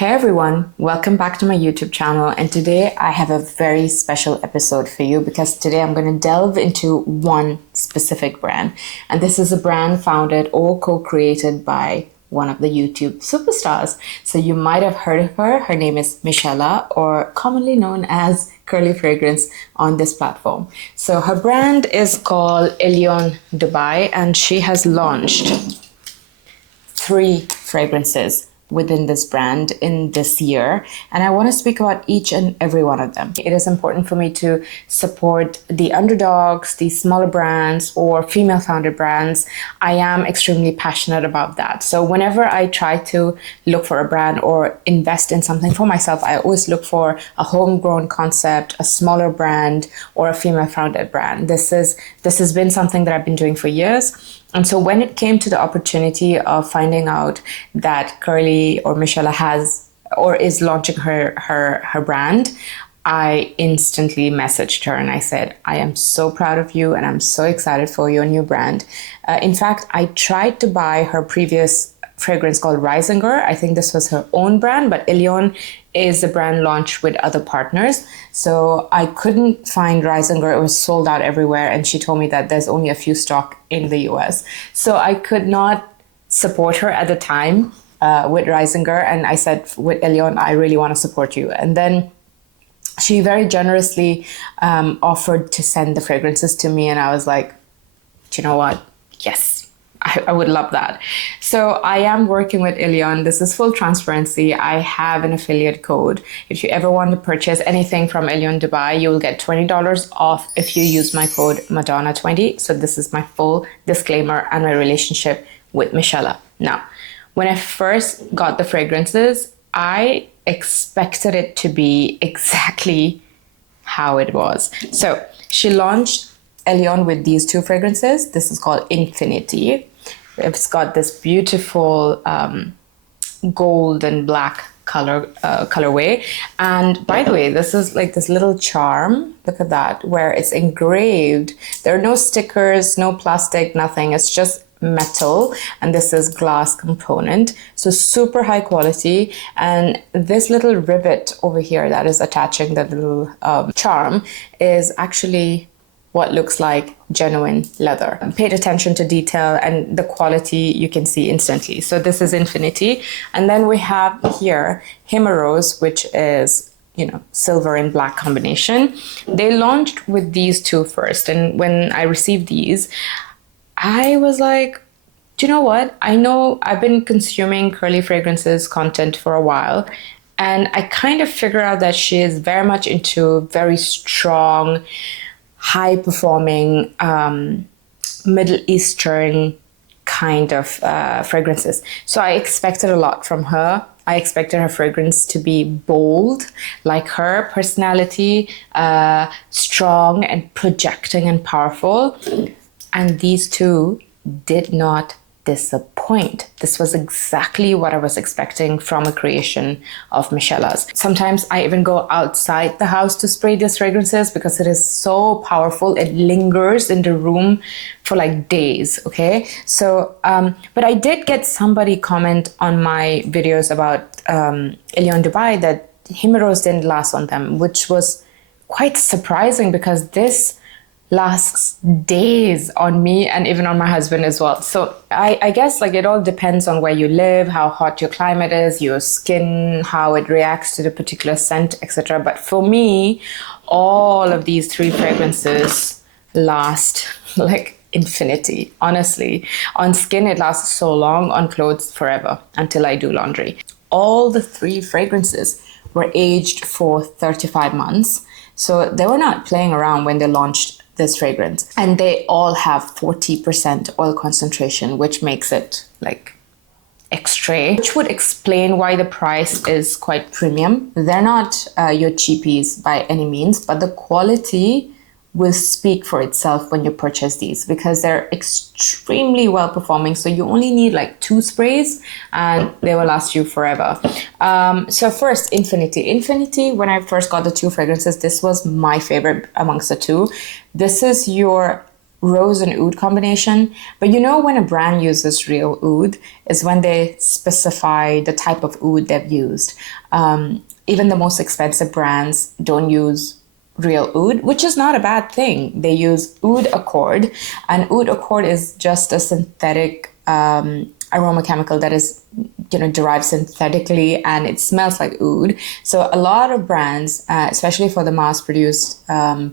Hey everyone, welcome back to my YouTube channel, and today I have a very special episode for you because today I'm going to delve into one specific brand, and this is a brand founded or co-created by one of the YouTube superstars. So you might have heard of her. Her name is Michela, or commonly known as Curly Fragrance on this platform. So her brand is called Elyon Dubai, and she has launched 3 fragrances within this brand in this year, and I want to speak about each and every one of them. It is important for me to support the underdogs, the smaller brands or female founded brands. I am extremely passionate about that. So whenever I try to look for a brand or invest in something for myself, I always look for a homegrown concept, a smaller brand, or a female founded brand. This has been something that I've been doing for years. And so when it came to the opportunity of finding out that Curly or Michela has or is launching her brand, I instantly messaged her and I said, I am so proud of you and I'm so excited for your new brand. In fact, I tried to buy her previous fragrance called Reisinger. I think this was her own brand, but Ilon is a brand launched with other partners. So I couldn't find Reisinger. It was sold out everywhere. And she told me that there's only a few stock in the US. So I could not support her at the time with Reisinger. And I said, with Elyon, I really want to support you. And then she very generously offered to send the fragrances to me. And I was like, do you know what? Yes. I would love that. So I am working with Ilyon. This is full transparency. I have an affiliate code. If you ever want to purchase anything from Elyon Dubai, you will get $20 off if you use my code Madonna20. So this is my full disclaimer and my relationship with Michela. Now, when I first got the fragrances, I expected it to be exactly how it was. So she launched Elyon with these 2 fragrances. This is called Infinity. It's got this beautiful gold and black colorway. And by the way, this is like this little charm. Look at that, where it's engraved. There are no stickers, no plastic, nothing. It's just metal, and this is glass component. So super high quality. And this little rivet over here that is attaching the little charm is actually what looks like genuine leather. Paid attention to detail, and the quality you can see instantly. So this is Infinity. And then we have here Himeros, which is, silver and black combination. They launched with these 2 first. And when I received these, I was like, do you know what? I know I've been consuming Curly Fragrances content for a while, and I kind of figure out that she is very much into very strong, high-performing Middle Eastern kind of fragrances. So I expected a lot from her. I expected her fragrance to be bold, like her personality, strong and projecting and powerful. And these 2 did not disappoint. This was exactly what I was expecting from a creation of Michela's. Sometimes I even go outside the house to spray these fragrances because it is so powerful. It lingers in the room for like days, okay? So, but I did get somebody comment on my videos about Elyon Dubai that Himeros didn't last on them, which was quite surprising because this lasts days on me and even on my husband as well. So I guess like it all depends on where you live, how hot your climate is, your skin, how it reacts to the particular scent, etc. But for me, all of these 3 fragrances last like infinity. Honestly, on skin it lasts so long, on clothes forever until I do laundry. All the 3 fragrances were aged for 35 months. So they were not playing around when they launched this fragrance, and they all have 40% oil concentration, which makes it like extra, which would explain why the price is quite premium. They're not your cheapies by any means, but the quality will speak for itself when you purchase these because they're extremely well performing. So you only need like 2 sprays and they will last you forever. So first, Infinity, when I first got the 2 fragrances, this was my favorite amongst the 2. This is your rose and oud combination. But you know, when a brand uses real oud is when they specify the type of oud they've used. Even the most expensive brands don't use real oud, which is not a bad thing. They use oud accord, and oud accord is just a synthetic aroma chemical that is, derived synthetically, and it smells like oud. So a lot of brands, especially for the mass-produced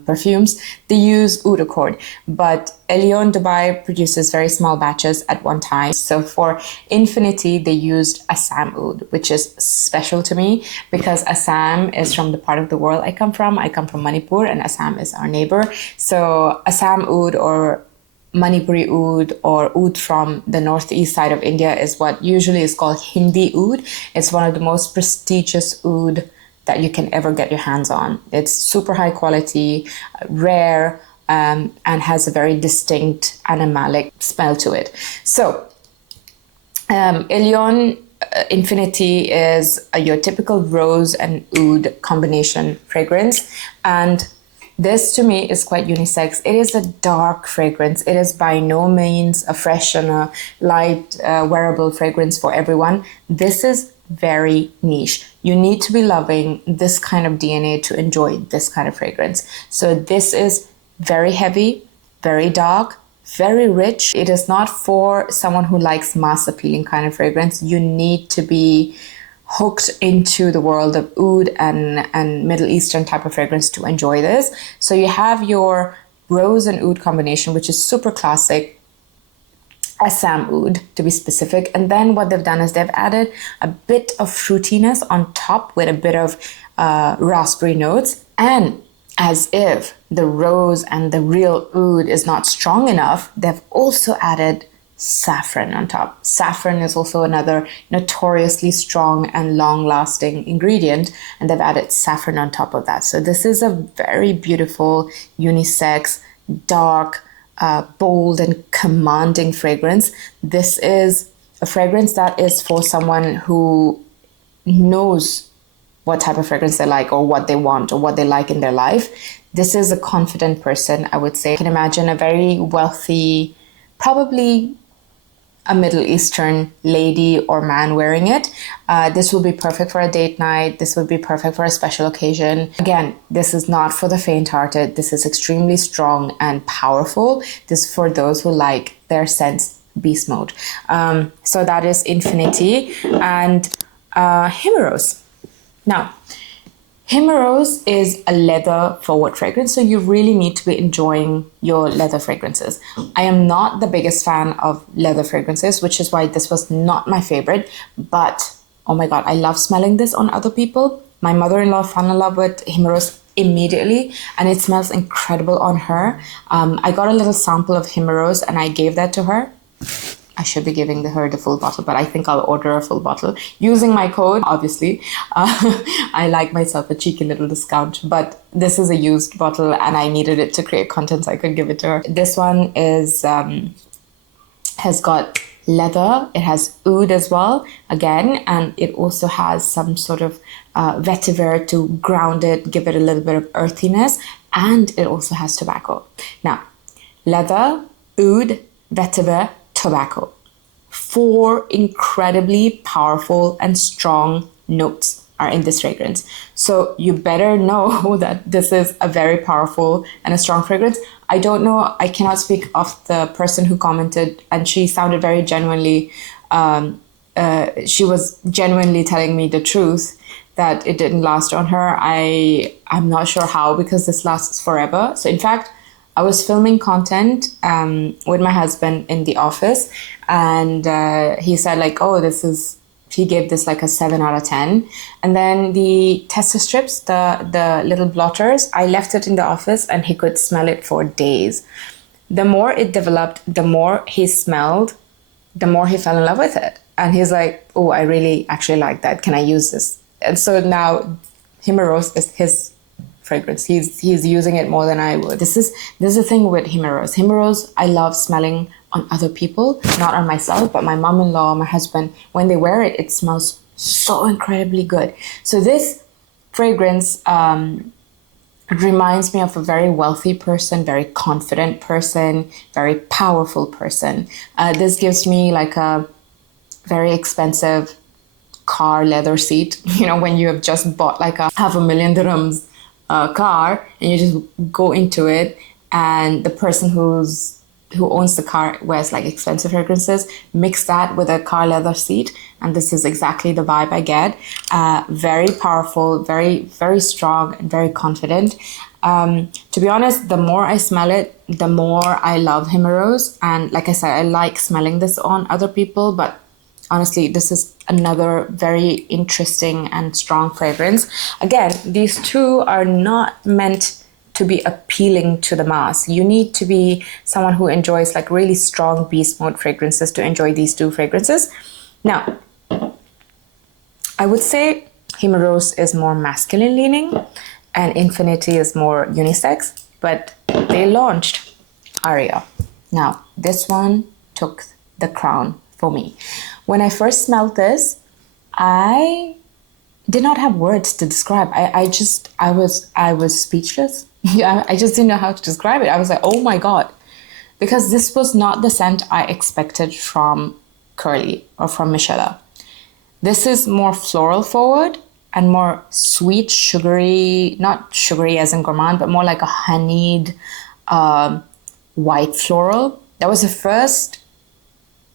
perfumes, they use oud accord. But Elyon Dubai produces very small batches at one time. So for Infinity, they used Assam oud, which is special to me because Assam is from the part of the world I come from. I come from Manipur, and Assam is our neighbor. So Assam oud, or Manipuri oud, or oud from the northeast side of India, is what usually is called Hindi oud. It's one of the most prestigious oud that you can ever get your hands on. It's super high quality, rare, and has a very distinct animalic smell to it. So Elyon Infinity is your typical rose and oud combination fragrance, and this to me is quite unisex. It is a dark fragrance. It is by no means a fresh and a light wearable fragrance for everyone. This is very niche. You need to be loving this kind of DNA to enjoy this kind of fragrance. So this is very heavy, very dark, very rich. It is not for someone who likes mass appealing kind of fragrance. You need to be hooked into the world of oud and Middle Eastern type of fragrance to enjoy this. So you have your rose and oud combination, which is super classic, Assam oud to be specific. And then what they've done is they've added a bit of fruitiness on top with a bit of raspberry notes. And as if the rose and the real oud is not strong enough, they've also added saffron on top. Saffron is also another notoriously strong and long-lasting ingredient, and they've added saffron on top of that. So this is a very beautiful, unisex, dark, bold and commanding fragrance. This is a fragrance that is for someone who knows what type of fragrance they like, or what they want, or what they like in their life. This is a confident person, I would say. You can imagine a very wealthy, probably a Middle Eastern lady or man wearing it. This will be perfect for a date night. This would be perfect for a special occasion. Again, this is not for the faint-hearted. This is extremely strong and powerful. This is for those who like their scents beast mode. So that is Infinity and Himeros. Now, Himeros is a leather forward fragrance, so you really need to be enjoying your leather fragrances. I am not the biggest fan of leather fragrances, which is why this was not my favorite, but oh my God, I love smelling this on other people. My mother-in-law fell in love with Himeros immediately, and it smells incredible on her. I got a little sample of Himeros and I gave that to her. I should be giving her the full bottle, but I think I'll order a full bottle using my code, obviously. I like myself a cheeky little discount, but this is a used bottle and I needed it to create content so I could give it to her. This one is has got leather. It has oud as well, again, and it also has some sort of vetiver to ground it, give it a little bit of earthiness, and it also has tobacco. Now, leather, oud, vetiver, tobacco. 4 incredibly powerful and strong notes are in this fragrance. So you better know that this is a very powerful and a strong fragrance. I don't know, I cannot speak of the person who commented, and she sounded very genuinely, she was genuinely telling me the truth that it didn't last on her. I'm not sure how, because this lasts forever. So in fact, I was filming content with my husband in the office, and he said like, oh, he gave this like a 7 out of 10. And then the tester strips, the little blotters, I left it in the office and he could smell it for days. The more it developed, the more he smelled, the more he fell in love with it. And he's like, oh, I really actually like that. Can I use this? And so now Himeros is his fragrance. He's using it more than I would. This is the thing with Himeros. Himeros, I love smelling on other people, not on myself, but my mom-in-law, my husband, when they wear it, it smells so incredibly good. So this fragrance It reminds me of a very wealthy person, very confident person, very powerful person. This gives me like a very expensive car leather seat. You know, when you have just bought like a half a million dirhams car and you just go into it, and the person who owns the car wears like expensive fragrances, mix that with a car leather seat, and this is exactly the vibe I get. Very powerful, very, very strong, and very confident. To be honest, the more I smell it, the more I love Himeros. And like I said, I like smelling this on other people, but honestly, this is another very interesting and strong fragrance. Again, these two are not meant to be appealing to the mass. You need to be someone who enjoys like really strong beast mode fragrances to enjoy these two fragrances. Now, I would say Himeros is more masculine leaning and Infinity is more unisex, but they launched Aria. Now, this one took the crown for me. When I first smelled this, I did not have words to describe. I was speechless. Yeah, I just didn't know how to describe it. I was like, oh my God. Because this was not the scent I expected from Curly or from Michelle. This is more floral forward and more sweet, sugary, not sugary as in gourmand, but more like a honeyed white floral. That was the first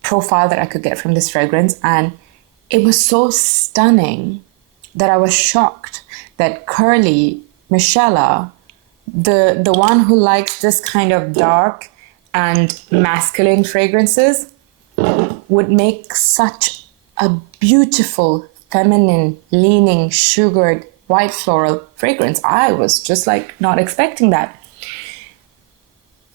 profile that I could get from this fragrance, and it was so stunning that I was shocked that Curly, Michelle, the one who likes this kind of dark and masculine fragrances, would make such a beautiful, feminine, leaning, sugared, white floral fragrance. I was just like not expecting that.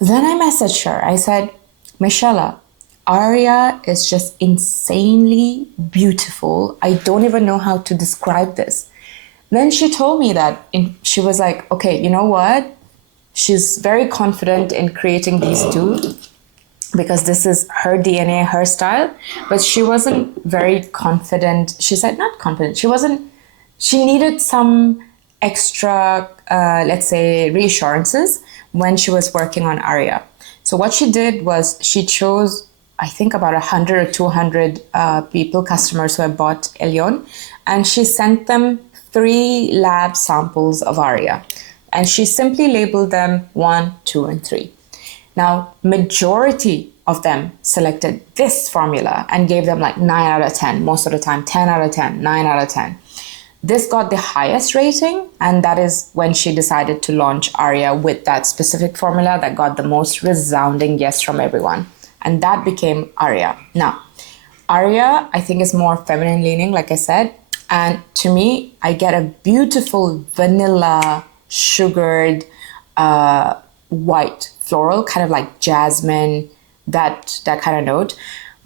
Then I messaged her. I said, Michelle, Aria is just insanely beautiful. I don't even know how to describe this. Then she told me that she was like, okay, you know what? She's very confident in creating these two because this is her DNA, her style, but she wasn't very confident. She said, not confident. She needed some extra, let's say, reassurances when she was working on Aria. So what she did was she chose, I think, about 100 or 200 people, customers who had bought Elyon, and she sent them 3 lab samples of Aria. And she simply labeled them 1, 2, and 3. Now, majority of them selected this formula and gave them like 9 out of 10, most of the time, 10 out of 10, 9 out of 10. This got the highest rating, and that is when she decided to launch Aria with that specific formula that got the most resounding yes from everyone. And that became Aria. Now, Aria, I think, is more feminine leaning, like I said. And to me, I get a beautiful vanilla, sugared, white floral, kind of like jasmine, that kind of note.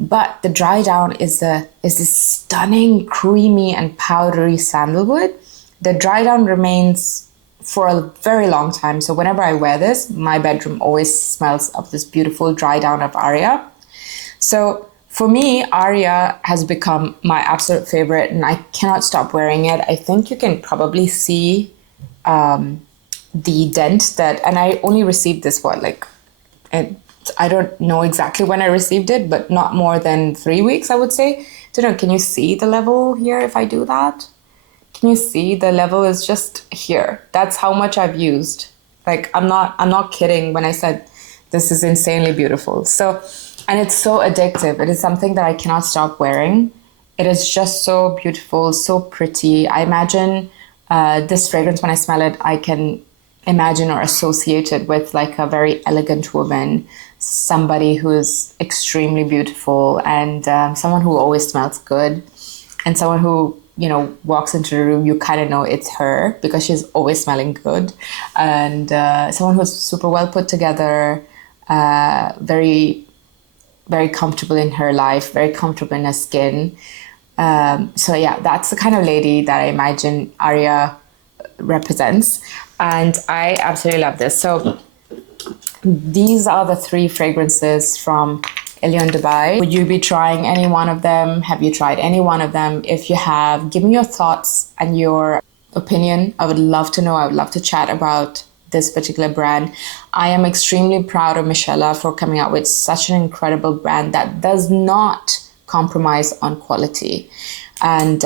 But the dry down is this stunning, creamy and powdery sandalwood. The dry down remains for a very long time. So whenever I wear this, my bedroom always smells of this beautiful dry down of Aria. So for me, Aria has become my absolute favorite, and I cannot stop wearing it. I think you can probably see the dent that, and I only received this and I don't know exactly when I received it, but not more than 3 weeks, I would say. Don't know, can you see the level here if I do that? Can you see the level is just here? That's how much I've used. Like, I'm not kidding when I said this is insanely beautiful. So, and it's so addictive. It is something that I cannot stop wearing. It is just so beautiful, so pretty. I imagine this fragrance, when I smell it, I can imagine or associate it with like a very elegant woman, somebody who is extremely beautiful, and someone who always smells good, and someone who, you know, walks into the room, you kind of know it's her because she's always smelling good, and someone who's super well put together, very, very comfortable in her life, very comfortable in her skin. So yeah, that's the kind of lady that I imagine Aria represents, and I absolutely love this. So these are the 3 fragrances from Elyon Dubai. Would you be trying any one of them? Have you tried any one of them? If you have, give me your thoughts and your opinion. I would love to know. I would love to chat about this particular brand. I am extremely proud of Michelle for coming out with such an incredible brand that does not compromise on quality. And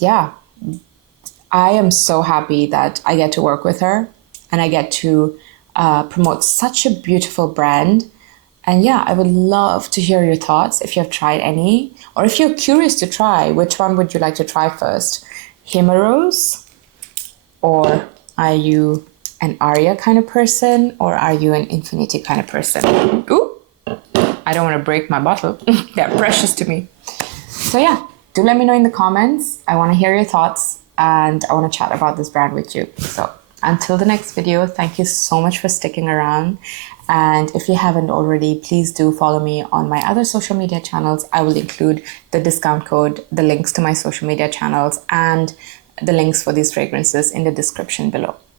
yeah, I am so happy that I get to work with her and I get to promote such a beautiful brand. And yeah, I would love to hear your thoughts if you have tried any, or if you're curious to try, which one would you like to try first? Himeros, or are you an Aria kind of person, or are you an Infinity kind of person? Ooh, I don't want to break my bottle. They're precious to me. So yeah, do let me know in the comments. I want to hear your thoughts and I want to chat about this brand with you. So until the next video, thank you so much for sticking around. And if you haven't already, please do follow me on my other social media channels. I will include the discount code, the links to my social media channels, and the links for these fragrances in the description below.